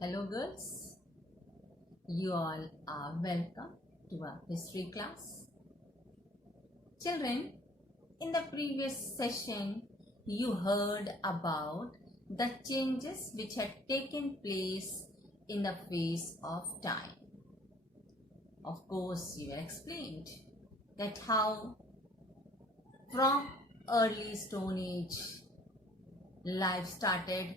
Hello girls, you all are welcome to our history class. Children, in the previous session you heard about the changes which had taken place in the phase of time. Of course, you explained that how from early Stone Age life started,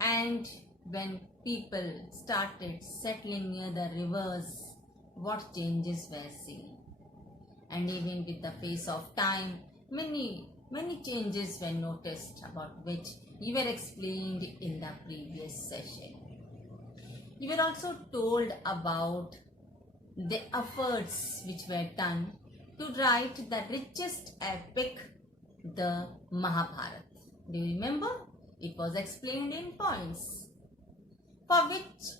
and when people started settling near the rivers, what changes were seen. And even with the pace of time, many changes were noticed, about which you were explained in the previous session. You were also told about the efforts which were done to write the richest epic, the Mahabharata. Do you remember? It was explained in points, for which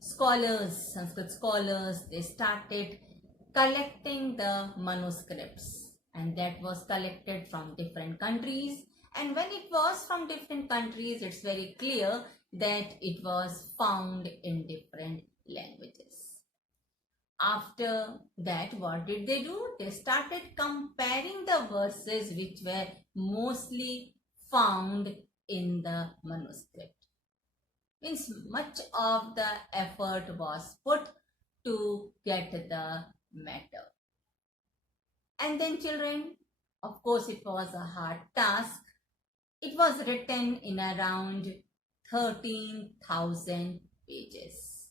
scholars, Sanskrit scholars, they started collecting the manuscripts, and that was collected from different countries. And when it was from different countries, it's very clear that it was found in different languages. After that, what did they do? They started comparing the verses which were mostly found in the manuscript. Means much of the effort was put to get the matter. And then children, of course it was a hard task. It was written in around 13,000 pages.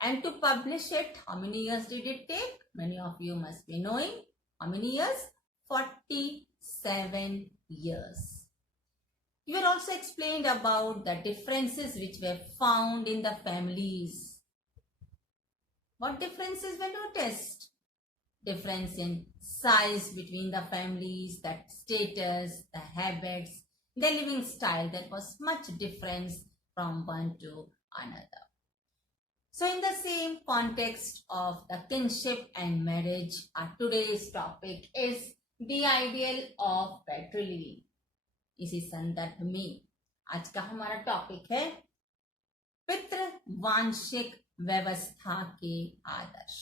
And to publish it, how many years did it take? Many of you must be knowing. How many years? 47 years. You were also explained about the differences which were found in the families. What differences were noticed? Difference in size between the families, that status, the habits, the living style. There was much difference from one to another. So in the same context of the kinship and marriage, our today's topic is the ideal of patrilineal. इसी संदर्भ में आज का हमारा topic है पितृवांशिक व्यवस्था के आदर्श.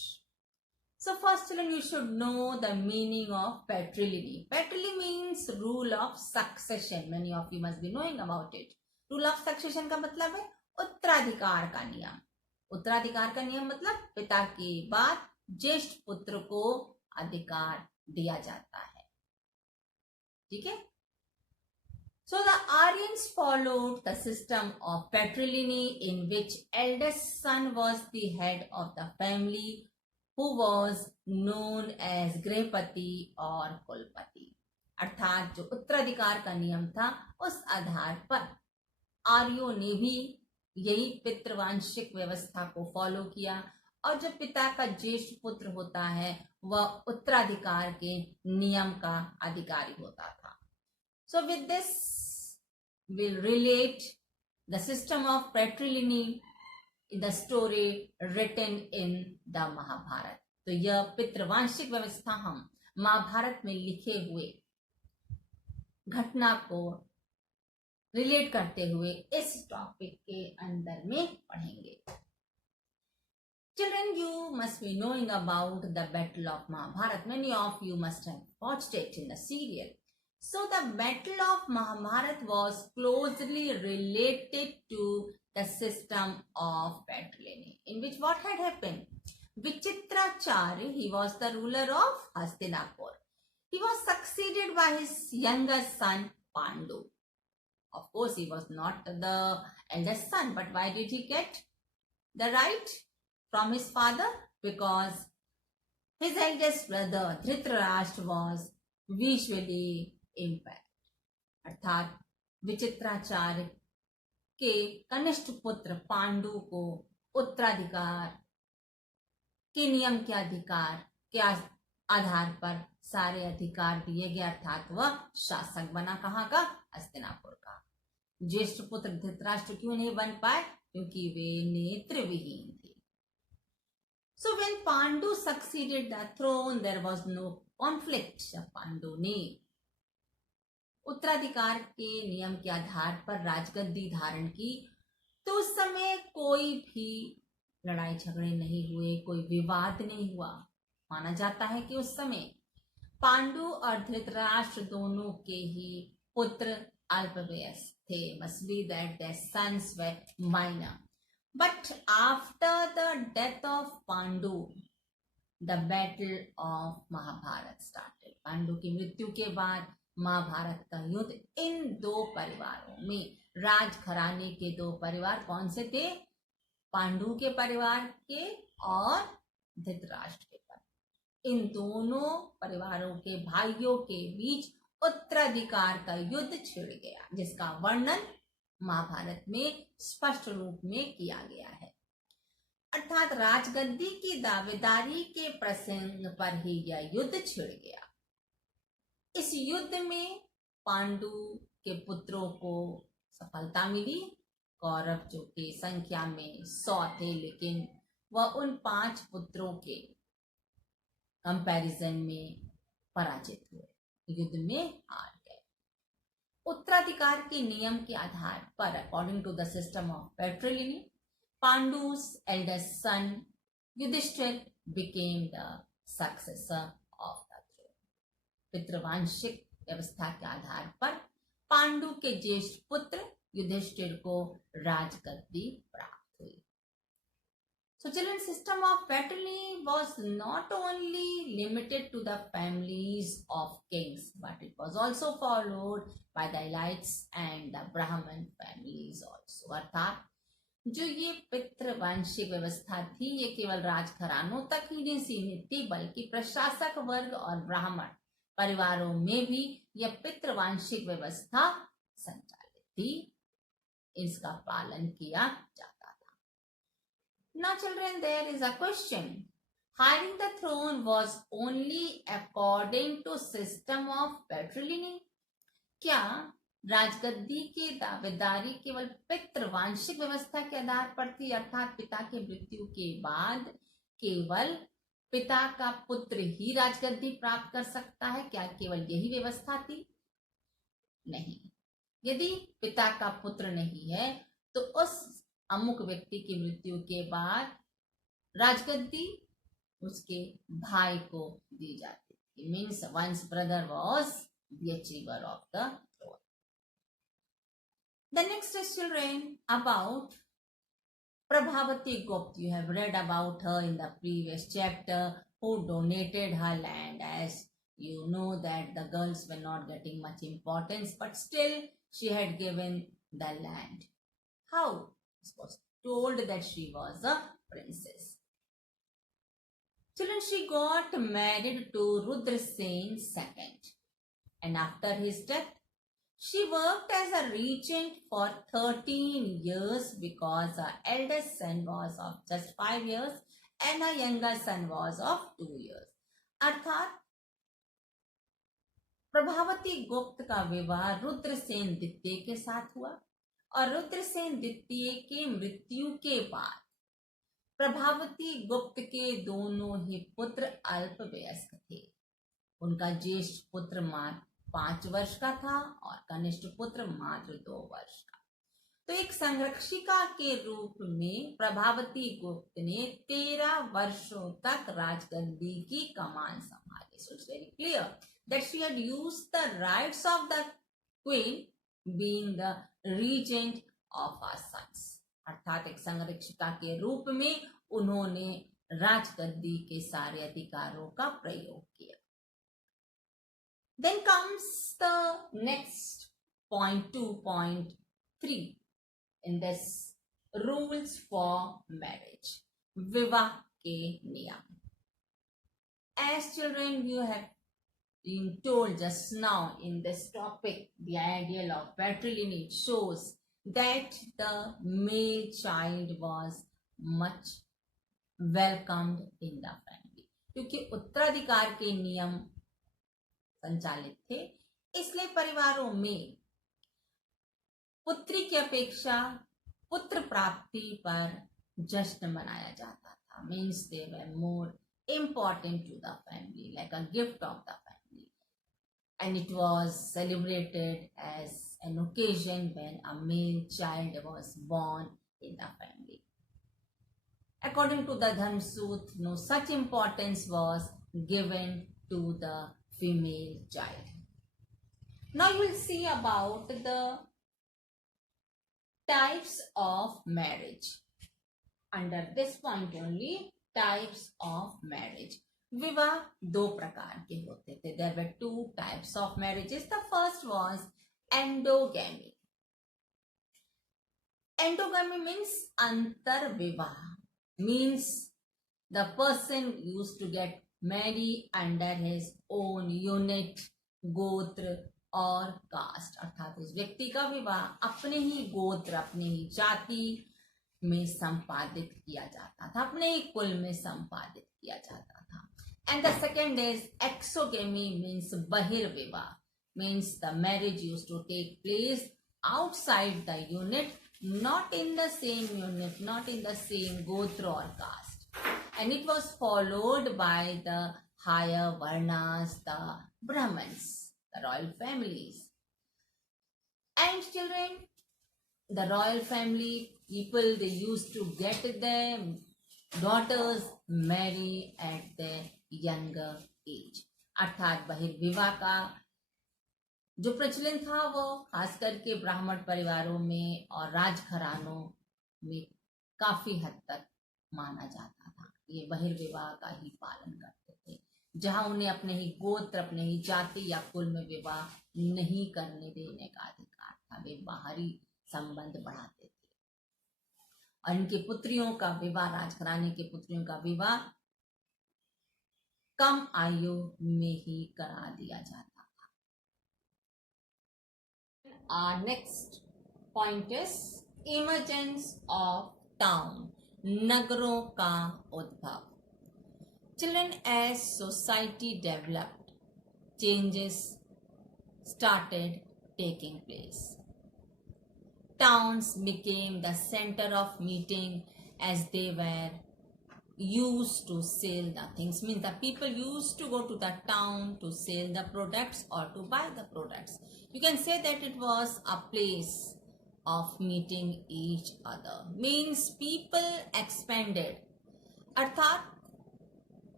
So first children, you should know the meaning of patrilineal. Patrilineal means rule of succession. Many of you must be knowing about it. Rule of succession का मतलब है उत्तराधिकार का नियम. उत्तराधिकार का नियम मतलब पिता के बाद ज्येष्ठ पुत्र को अधिकार दिया जाता है. ठीक है. So the Aryans followed the system of patrilineal, in which eldest son was the head of the family, who was known as गृहपति और कुलपति. अर्थात जो उत्तराधिकार का नियम था, उस आधार पर आर्यों ने भी यही पितृवांशिक व्यवस्था को फॉलो किया, और जब पिता का ज्येष्ठ पुत्र होता है वह उत्तराधिकार के नियम का अधिकारी होता था. So with this we'll relate the system of patrilineal in the story written in the Mahabharata. तो यह पितृवांशिक व्यवस्था हम महाभारत में लिखे हुए घटना को रिलेट करते हुए इस टॉपिक के अंदर में पढ़ेंगे. Children, you must be knowing about the Battle of Mahabharata. Many of you must have watched it in the serial. So the Battle of Mahabharata was closely related to the system of patrilineal, in which what had happened? Vichitracharya, he was the ruler of Hastinapur. He was succeeded by his younger son Pandu. Of course, he was not the eldest son, but why did he get the right from his father? Because his eldest brother Dhritarashtra was visually impaired. अर्थात विचित्राचार्य के कनिष्ठ पुत्र पांडु को उत्तराधिकार के नियम के अधिकार के आधार पर सारे अधिकार दिए गए, अर्थात वह शासक बना. कहाँ का? हस्तिनापुर का. ज्येष्ठ पुत्र धृतराष्ट्र क्यों नहीं बन पाए? क्योंकि वे नेत्र विहीन थे. So when Pandu succeeded the throne, there was no conflict. Pandu ने उत्तराधिकार के नियम के आधार पर राजगद्दी धारण की, तो उस समय कोई भी लड़ाई झगड़े नहीं हुए, कोई विवाद नहीं हुआ। माना जाता है कि उस समय पांडु और धृतराष्ट्र दोनों के ही पुत्र अल्पवयस थे, must be that their sons were minor. But after the death of Pandu, the battle of Mahabharat started. Pandu की मृत्यु के बाद महाभारत का युद्ध इन दो परिवारों में, राजघराने के दो परिवार कौन से थे? पांडु के परिवार के और धृतराष्ट्र के परिवार, इन दोनों परिवारों के भाइयों के बीच उत्तराधिकार का युद्ध छिड़ गया, जिसका वर्णन महाभारत में स्पष्ट रूप में किया गया है। अर्थात राजगद्दी की दावेदारी के प्रसंग पर ही यह युद्ध छिड़ गया। इस युद्ध में पांडु के पुत्रों को सफलता मिली। कौरव जो कि संख्या में 100 थे, लेकिन वह उन 5 पुत्रों के कंपैरिजन में पराजित हुए, युद्ध में हार गए। उत्तराधिकार के नियम के आधार पर, according to the system of patriliny, Pandu's eldest son Yudhishthir became the successor of the throne. पितृवांशिक व्यवस्था के आधार पर पांडु के ज्येष्ठ पुत्र युधिष्ठिर को राजगद्दी प्राप्त हुई। So children, system of patrimony was not only limited to the families of kings, but it was also followed by the elites and the Brahman families also. अर्थात जो ये पितृवांशिक व्यवस्था थी, ये केवल राजघरानों तक ही नहीं सीमित थी, बल्कि प्रशासक वर्ग और ब्राह्मण परिवारों में भी यह पितृवांशिक व्यवस्था संचालित थी, इसका पालन किया जाता था। Now children, there is a question. Hiring the throne was only according to system of patrilineal? क्या राजगद्दी की दावेदारी केवल पितृवांशिक व्यवस्था के आधार पर थी, अर्थात पिता के मृत्यु के बाद केवल पिता का पुत्र ही राजगद्दी प्राप्त कर सकता है? क्या केवल यही व्यवस्था थी? नहीं। यदि पिता का पुत्र नहीं है तो उस अमुक व्यक्ति की मृत्यु के बाद राजगद्दी उसके भाई को दी जाती थी। Means once brother was the achiever of the throne. The next is children about Prabhavati Gupta. You have read about her in the previous chapter, who donated her land. As you know that the girls were not getting much importance, but still she had given the land. How? It was told that she was a princess. Children, she got married to Rudrasen II, and after his death, she worked as a regent for 13 years because her eldest son was of just 5 years and her younger son was of 2 years. अर्थात प्रभावती गुप्त का विवाह रुद्रसेन द्वितीय के साथ हुआ और रुद्रसेन द्वितीय के मृत्यु के बाद प्रभावती गुप्त के दोनों ही पुत्र अल्पवयस्क थे। उनका ज्येष्ठ पुत्र मात्र 5 वर्ष का था और कनिष्ठ पुत्र मात्र 2 वर्ष का। तो एक संरक्षिका के रूप में प्रभावती गुप्त ने 13 वर्षों तक राजगद्दी की कमान संभाली। So it's very clear that she had used the rights of the queen being the regent of her sons. अर्थात एक संरक्षिका के रूप में उन्होंने राजगद्दी के सारे अधिकारों का प्रयोग किया। Then comes the next point 2.3 in this rules for marriage, विवाह के नियम. As children, you have been told just now in this topic, the ideal of patrilineage shows that the male child was much welcomed in the family. क्योंकि उत्तराधिकार के नियम संचालित थे, इसलिए परिवारों में पुत्री की अपेक्षा पुत्र प्राप्ति पर जश्न मनाया जाता था. Means they were more important to the family, like a gift of the family, and it was celebrated as an occasion when a male child was born in the family. According to the Dharma Sutra, no such importance was given to the female child. Now you will see about the types of marriage. Under this point only, types of marriage. विवाह दो प्रकार के होते थे. There were two types of marriages. The first was endogamy. Endogamy means antar vivah. Means the person used to get married under his own unit, गोत्र और cast, अर्थात उस व्यक्ति का विवाह अपने ही गोत्र, अपने ही जाति में संपादित किया जाता था, अपने ही कुल में संपादित किया जाता था. And the second is exogamy, means bahirvivah, means the marriage used to take place outside the unit, not in the same unit, not in the same gotra or caste. And it was followed by the higher varnas, the Brahmins, the royal families. And children, the royal family people, they used to get their daughters marry at their younger age. अर्थात बहिर्विवाह का जो प्रचलन था वो खास करके ब्राह्मण परिवारों में और राजघरानों में काफी हद तक माना जाता था. ये बहिर्विवाह का ही पालन करते थे, जहां उन्हें अपने ही गोत्र, अपने ही जाति या कुल में विवाह नहीं करने देने का अधिकार था. वे बाहरी संबंध बढ़ाते थे और इनके पुत्रियों का विवाह, राजघराने के पुत्रियों का विवाह कम आयु में ही करा दिया जाता था. Our next point is emergence of town, नगरों का उद्भव. Children, as society developed, changes started taking place. Towns became the center of meeting as they were used to sell the things. Means the people used to go to the town to sell the products or to buy the products. You can say that it was a place of meeting each other. Means people expanded. अर्थात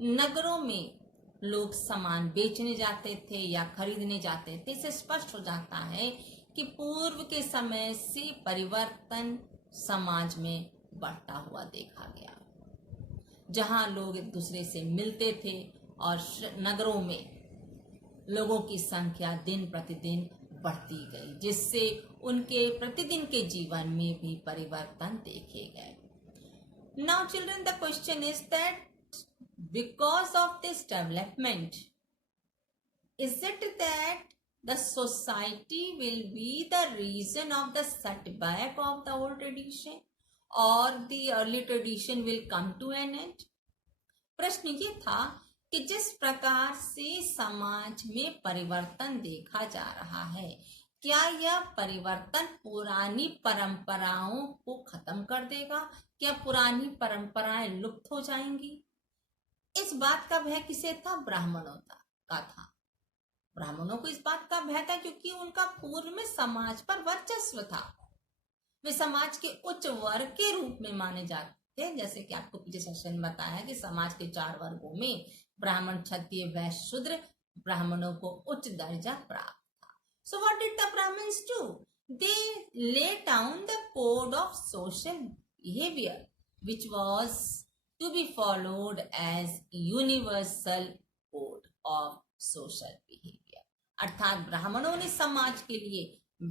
नगरों में लोग सामान बेचने जाते थे या खरीदने जाते थे. इससे स्पष्ट हो जाता है कि पूर्व के समय से परिवर्तन समाज में बढ़ता हुआ देखा गया, जहां लोग एक दूसरे से मिलते थे और नगरों में लोगों की संख्या दिन प्रतिदिन बढ़ती गई, जिससे उनके प्रतिदिन के जीवन में भी परिवर्तन देखे गए. Now children, the question is that because of this development, is it that the society will be the reason of the setback of the old tradition or the early tradition will come to an end? प्रश्न ये था कि जिस प्रकार से समाज में परिवर्तन देखा जा रहा है, क्या यह परिवर्तन पुरानी परंपराओं को खत्म कर देगा? क्या पुरानी परंपराएं लुप्त हो जाएंगी? इस बात का भय किसे था? ब्राह्मणों का था. ब्राह्मणों को इस बात का भय था क्योंकि उनका पूर्व में समाज पर वर्चस्व था. वे समाज के उच्च वर्ग के रूप में माने जाते थे. जैसे कि आपको पिछले सेशन में बताया कि समाज के 4 वर्गों में ब्राह्मण, क्षत्रिय, वैश्य, शूद्र, ब्राह्मणों को उच्च दर्जा प्राप्त था. So what did the Brahmins do? They laid down the code of social behavior which was to be followed as universal code of social behavior. अर्थात ब्राह्मणों ने समाज के लिए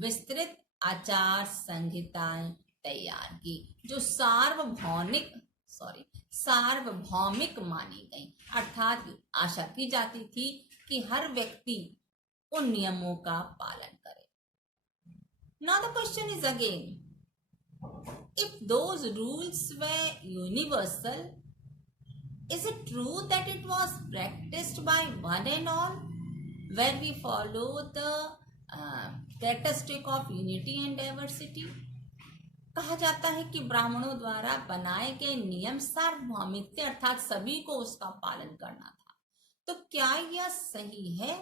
विस्तृत आचार संहिताएं तैयार की जो सार्वभौमिक मानी गई. अर्थात आशा की जाती थी कि हर व्यक्ति उन नियमों का पालन करे. Now the question is again, if those rules were universal, is it true that it was practiced by one and all, where we follow the characteristic of unity and diversity? कहा जाता है कि ब्राह्मणों द्वारा बनाए गए नियम सार्वभौमिक थे, अर्थात सभी को उसका पालन करना था. तो क्या यह सही है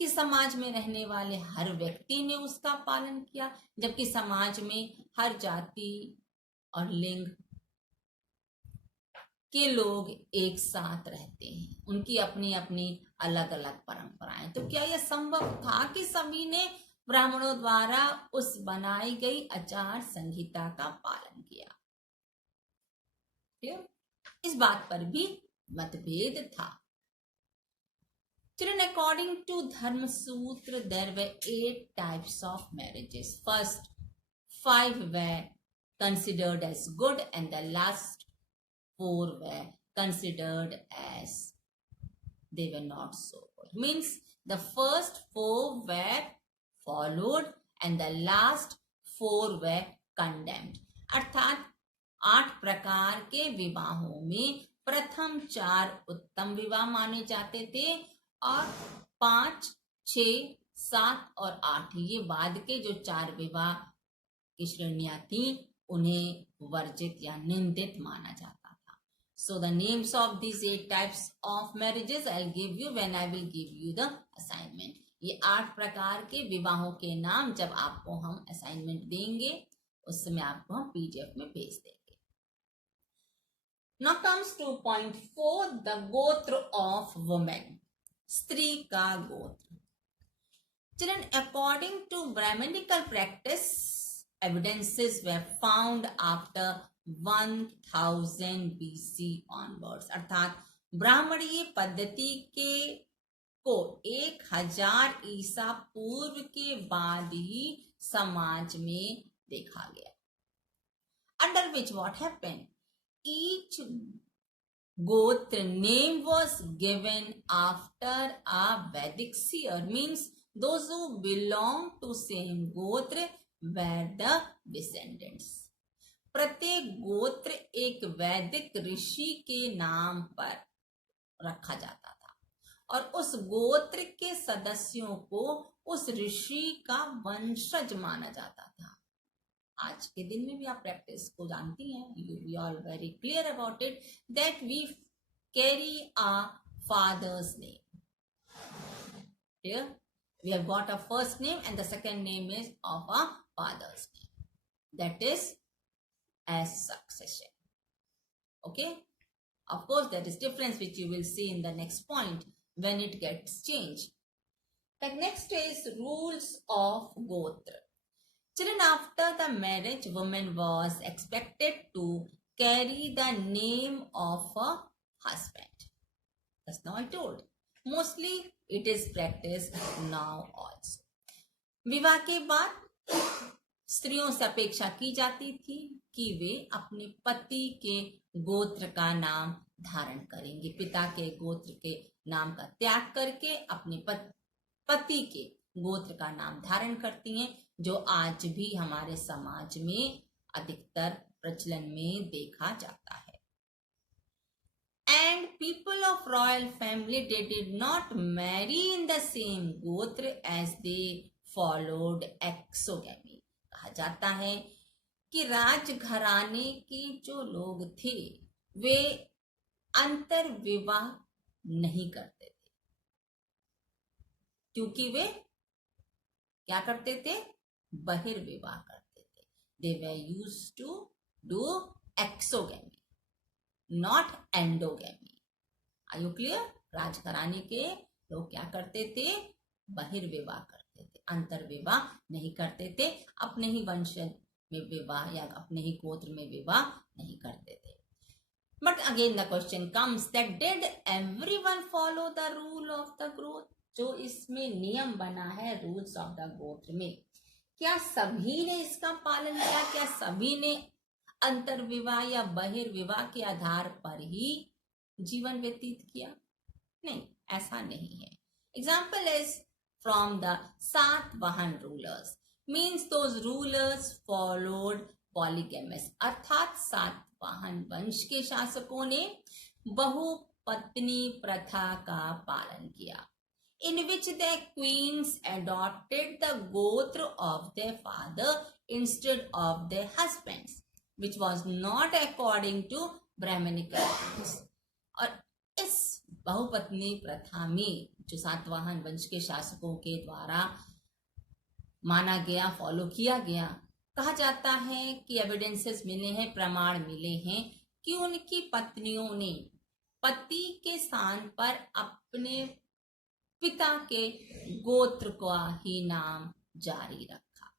कि समाज में रहने वाले हर व्यक्ति ने उसका पालन किया, जबकि समाज में हर जाति, और लिंग के लोग एक साथ रहते हैं, उनकी अपनी अपनी अलग अलग परंपराएं। तो क्या यह संभव था कि सभी ने ब्राह्मणों द्वारा उस बनाई गई आचार संहिता का पालन किया? इस बात पर भी मतभेद था। Children, according to Dharma Sutra, there were 8 types of marriages. First 5 were considered as good and the last 4 were considered as they were not so good. Means the first 4 were followed and the last 4 were condemned. अर्थात 8 प्रकार के विवाहों में प्रथम 4 उत्तम विवाह माने जाते थे और 5, 6, 7 और 8 ये बाद के जो 4 विवाह की श्रेणियां थी उन्हें वर्जित या निंदित माना जाता था. So the names of these 8 types of marriages I'll give you when I will give you the assignment. ये 8 प्रकार के विवाहों के नाम जब आपको हम असाइनमेंट देंगे उस समय आपको हम पीडीएफ में भेज देंगे. Now comes to point 4, the gotra of women. स्त्री का गोत्र. Children, according to Brahminical practice, evidences were found after 1000 BC onwards. अर्थात ब्राह्मणीय पद्धति के को 1000 ईसा पूर्व के बाद ही समाज में देखा गया. Under which what happened? Each Gotra name was given after a Vedic seer, means those who belong to same Gotra were the descendants. प्रत्येक गोत्र एक वैदिक ऋषि के नाम पर रखा जाता था और उस गोत्र के सदस्यों को उस ऋषि का वंशज माना जाता था. आज के दिन में भी आप प्रैक्टिस को जानती हैं. You be all very clear about it that we carry our father's name. Here we have got a first name and the second name is of our father's name. That is as succession. Okay. Of course, there is difference which you will see in the next point when it gets changed. The next is rules of Gotra. Children, after the marriage, woman was expected to carry the name of a husband. That's now I told. Mostly it is practiced now also. विवाह के बाद स्त्रियों से अपेक्षा की जाती थी कि वे अपने पति के गोत्र का नाम धारण करेंगे. पिता के गोत्र के नाम का त्याग करके अपने पति के गोत्र का नाम धारण करती हैं, जो आज भी हमारे समाज में अधिकतर प्रचलन में देखा जाता है. And people of royal family, they did not marry in the same gotra as they followed exogamy. कहा जाता है कि राजघराने के जो लोग थे वे अंतर विवाह नहीं करते थे, क्योंकि वे क्या करते थे? बहिर्विवाह करते थे. They were used to do exogamy, not endogamy. Are you clear? राजघराने के लोग क्या करते थे? बहिर्विवाह करते थे, अंतर विवाह नहीं करते थे, अपने ही वंश में विवाह या अपने ही गोत्र में विवाह नहीं करते थे. But again the question comes that did everyone follow the rule of the growth? जो इसमें नियम बना है रूल्स ऑफ द गोत्र में, क्या सभी ने इसका पालन किया? क्या सभी ने अंतर विवाह या बहिर्विवाह के आधार पर ही जीवन व्यतीत किया? नहीं, ऐसा नहीं है. Example is from the Satavahana rulers, means those rulers followed polygamous. अर्थात सातवाहन वंश के शासकों ने बहुपत्नी प्रथा का पालन किया, in which the queens adopted the gotra of their father instead of their husbands, which was not according to Brahminical rules. और इस बहुपत्नी प्रथा में जो सातवाहन वंश के शासकों के द्वारा माना गया, फॉलो किया गया, कहा जाता है कि एविडेंसेस मिले हैं, प्रमाण मिले हैं कि उनकी पत्नियों ने पति के स्थान पर अपने पिता के गोत्र का ही नाम जारी रखा।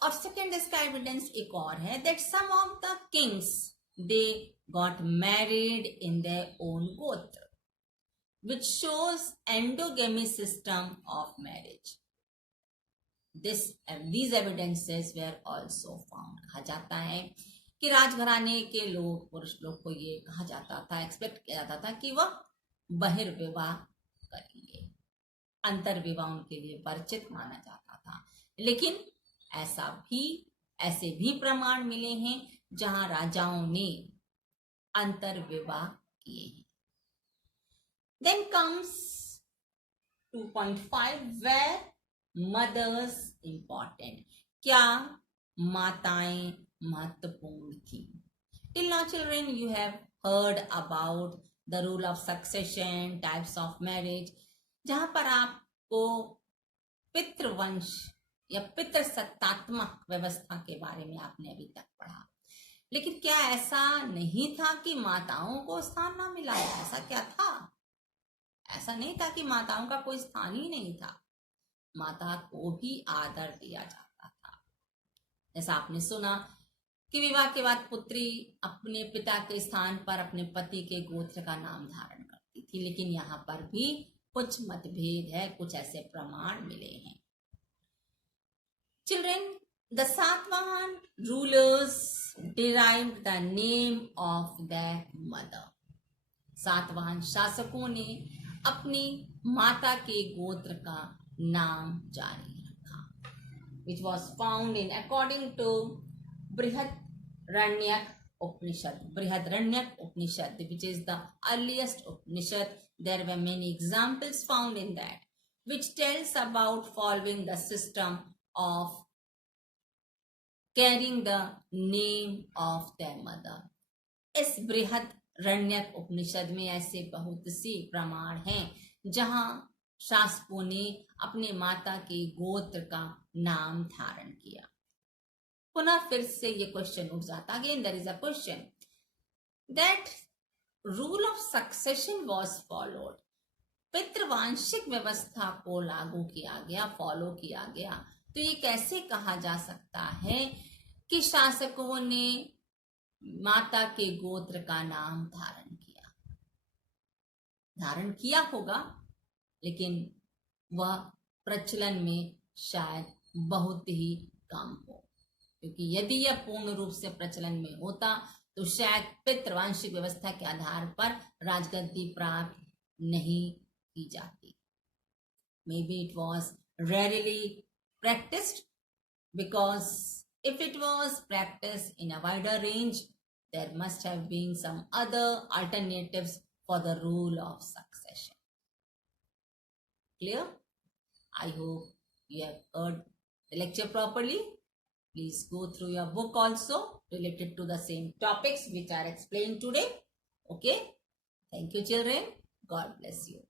और सेकेंड इसका एविडेंस एक और है that some of the kings they got married in their own gotra which shows endogamy system of marriage. These evidences were also found. कहा जाता है कि राजघराने के लोग, पुरुष लोग को ये कहा जाता था, एक्सपेक्ट किया जाता था कि वह बहिर्विवाह करेंगे, अंतर्विवाह उनके लिए वर्जित माना जाता था। लेकिन ऐसे भी प्रमाण मिले हैं जहां राजाओं ने अंतर्विवाह किए हैं। Then comes 2.5 where mothers important. क्या माताएं महत्वपूर्ण थी? Till now children you have heard about the rule of succession, types of marriage, जहां पर आपको पितृवंश या पितृसत्तात्मक व्यवस्था के बारे में आपने अभी तक पढ़ा। लेकिन क्या ऐसा नहीं था कि माताओं को स्थान ना मिला? ऐसा क्या था? ऐसा नहीं था कि माताओं का कोई स्थान ही नहीं था। माता को भी आदर दिया जाता था। जैसा आपने सुना कि विवाह के बाद पुत्री अपने पिता के स्थान पर अपने पति के गोत्र का नाम धारण करती थी। लेकिन यहाँ पर भी कुछ मतभेद है, कुछ ऐसे प्रमाण मिले हैं। Children, the Satavahana rulers derived the name of their mother. Satavahana शासकों ने अपनी माता के गोत्र का नाम जारी रखा, which was found in according to Brihadaranyaka Upanishad. Brihadaranyaka Upanishad, which is the earliest Upanishad. There were many examples found in that, which tells about following the system of carrying the name of their mother. इस बृहदारण्यक उपनिषद में ऐसे बहुत से प्रमाण हैं जहां शासकों ने अपने माता के गोत्र का नाम धारण किया। पुनः फिर से ये क्वेश्चन उठ जाता, again there is a question that rule of succession was followed. पितृवांशिक व्यवस्था को लागू किया गया, फॉलो किया गया, तो ये कैसे कहा जा सकता है कि शासकों ने माता के गोत्र का नाम धारण किया होगा, लेकिन वह प्रचलन में शायद बहुत ही कम हो, क्योंकि यदि यह पूर्ण रूप से प्रचलन में होता तो शायद पितृवांशिक व्यवस्था के आधार पर राजगद्दी प्राप्त नहीं की जाती। Maybe it was rarely practiced, because if it was practiced in a wider range, there must have been some other alternatives for the rule of succession. Clear? I hope you have heard the lecture properly. Please go through your book also related to the same topics which are explained today. Okay? Thank you, children. God bless you.